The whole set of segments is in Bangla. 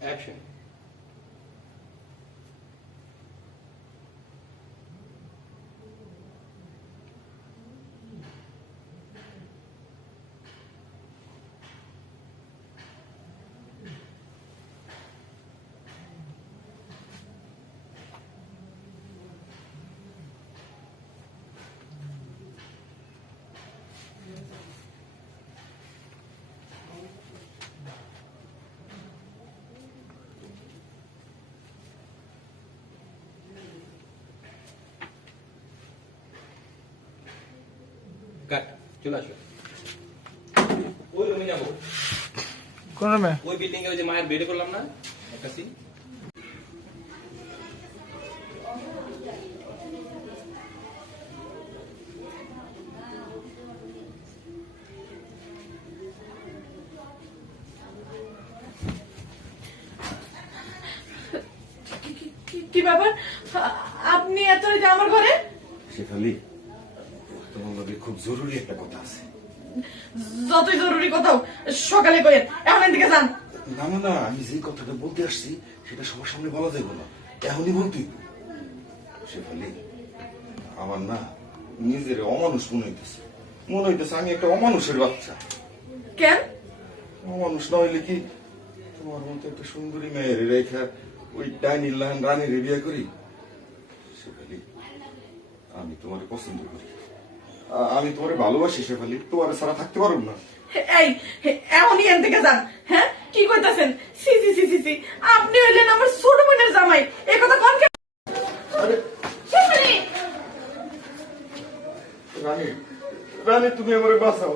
অ্যাকশন কাট চলে আসো। ওই রুমে যাব। কোন রুমে ওই বিল্ডিং এ ওই যে মায়ের বেডে করলাম না একটা সিন কি- ব্যাপার? আপনি এত আমার ঘরে? শেফালি তোমার লগে খুব জরুরি একটা কথা আছে। যতই জরুরি কোথাও সকালে কইেন এখন এদিকে যান। না না না আমি যে কথাটা বলতে আসছি সেটা সবার সামনে বলা যাবে না। এখনই বলতেই শেফালি আমার না নিজের অমানুষ মনে হইতেছে। মনে হইতেছে আমি একটা অমানুষের বাচ্চা। কেন? অমানুষ না হইলে কি তোমার মতো একটা সুন্দরী মেয়ের রেখা ওই ডাইনি লাহান রানীর বিয়ে করি? শেফালি আমি তোমার পছন্দ করি। আমি তোমার ভালোবাসি শেফালি তোমার ছাড়া থাকতে পারব না। এই এখনই এন থেকে যান হ্যাঁ? কি কইতাছেন? সি সি সি সি সি আপনি হইলেন আমার ছোট বোনের জামাই এ কথা কোন কে আরে শেফালি! রানী রানী তুমি আমার বাঁচাও।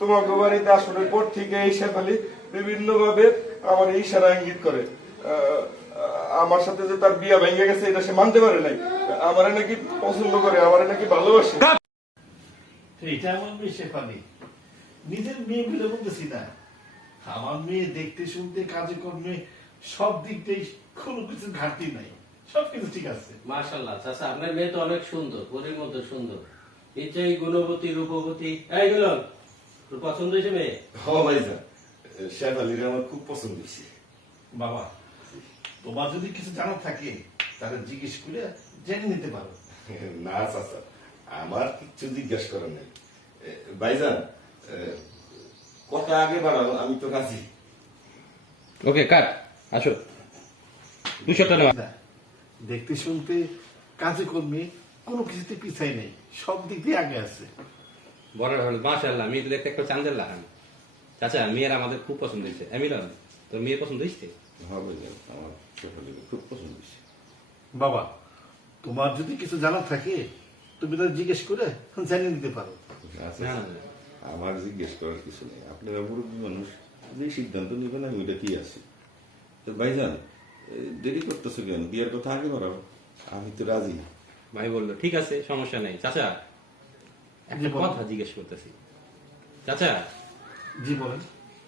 তোমার বাড়িতে আসনের পর থেকে এই শেফালি বিভিন্ন ভাবে আমার ইশারা ইঙ্গিত করে। আহ, আমার সাথে যে তার বিয়া ভেঙে গেছে এটা সে মানতে পারে নাই। আমারে নাকি পছন্দ করে আমারে নাকি ভালোবাসে। এটা আমার মেয়ে শেফালি নিজের মেয়ে বলে বলতেছি না। আমার মেয়ে দেখতে শুনতে কাজে কর্মে সব দিক দিয়ে কোনো কিছু ঘাটতি নাই। সবকিছু ঠিক আছে। মার্শাল্লাহ চাচা আপনার মেয়ে তো অনেক সুন্দর পরীর মতো সুন্দর। নিশ্চয়ই গুণবতী রূপবতী। এই গেল তোর পছন্দ হয়েছে মেয়ে? হ ভাইজা শেফালির আমার খুব পছন্দ হয়েছে। বাবা তোমার যদি কিছু জানার থাকে তাহলে জিজ্ঞেস করে জেনে নিতে পারো। না চাচা। আমার কিছু জিজ্ঞেস করার নেই। ভাইজান কথা আগে বাড়ানো আমি তো রাজি। ওকে কাট। আসো। দুশো টাকা দেখতে শুনতে কাজে কর্মে কোনো কিছুতে পিছাই নেই। সব দিক দিয়ে আগে আছে। বড় হল মাশাল্লাহ মেয়ে দেখতে একটা চান্দের লাগান। চাচা মেয়ের আমাদের খুব পছন্দ হয়েছে। এমিলন তোর মেয়ের পছন্দ হয়েছে? হ্যাঁ আমার খুব পছন্দ হয়েছে। বাবা তোমার যদি কিছু জানার থাকে তুমি তাহলে জিজ্ঞেস করে জানিয়ে নিতে পারো। আচ্ছা, না, না, না। আমার জিজ্ঞেস করার কিছু নেই। আপনারা মুরব্বী মানুষ যে সিদ্ধান্ত নেবেন আমি ওইটাতেই আছি। তো ভাইজান দেরি করতেছো কেন? বিয়ের কথা আগে বাড়াও আমি তো রাজি। ভাই বলল ঠিক আছে সমস্যা নেই। চাচা একটা কথা জিজ্ঞেস করতেছি। চাচা জি বলেন।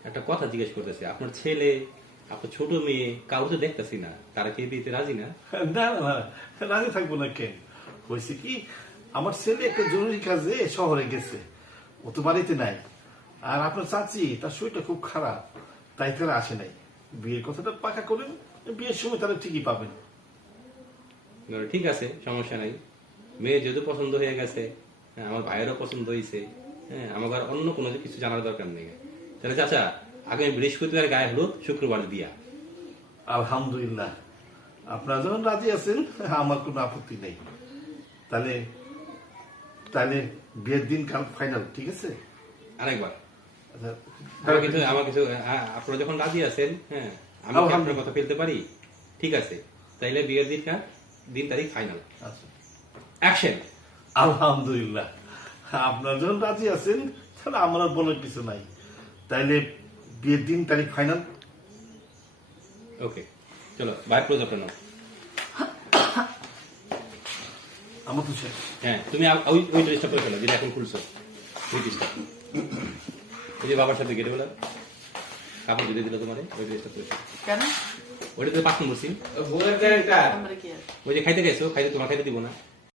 একটা কথা জিজ্ঞেস করতেছি। আপনার ছেলে আপনার ছোট মেয়ে কাউকে তো দেখতেছি না। তারা কে বিয়েতে রাজি না না? না না রাজি থাকব না কেন? হয়েছে কি? আমার ছেলে একটা জরুরি কাজে শহরে গেছে। ও তো বাড়িতে নাই। আর আপনার চাচি তার শরীরটা খুব খারাপ। তাই তারা আসে নাই। বিয়ের কথাটা পাকা করেন বিয়ের সময় তারা ঠিকই পাবেন। ঠিক আছে সমস্যা নাই। মেয়ে যেহেতু পছন্দ হয়ে গেছে হ্যাঁ, আমার ভাইয়েরও পছন্দ হয়েছে হ্যাঁ আমাকে আর অন্য কোনো কিছু জানার দরকার নেই। তাহলে চাচা আগামী বৃহস্পতিবার গায়ে হলো শুক্রবার দিয়া। আলহামদুলিল্লাহ। আপনারা যখন রাজি আছেন আমার কোনো আপত্তি নেই। তাহলে তাহলে বিয়ের দিন কাল ফাইনাল ঠিক আছে? আরেকবার। আচ্ছা, আমার কিছু আমার কিছু আপনারা যখন রাজি আছেন হ্যাঁ আমি আপনার কথা ফেলতে পারি? ঠিক আছে তাইলে বিয়ের দিন দিন তারিখ ফাইনাল আচ্ছা। অ্যাকশন আলহামদুলিল্লাহ। আপনার যখন রাজি আছেন তাহলে আমার বলার কিছু নাই। তাইলে বিয়ের দিন তারিখ ফাইনাল ওকে চলো প্রজেক্ট নাও। আমার তো শেষ হ্যাঁ তুমি ওই ওই ড্রেসটা পরে ফেলো যেটা এখন খুলছো ওই ড্রেসটা ওই যে বাবার সাথে গেটে বলা কাপড় দিতে দিল তোমার ওই ড্রেসটা পরে কেন? ওইটা তো পাঁচ নম্বর সিন ওই যে খাইতে গেছো খাইতে তোমার খাইতে দিব না।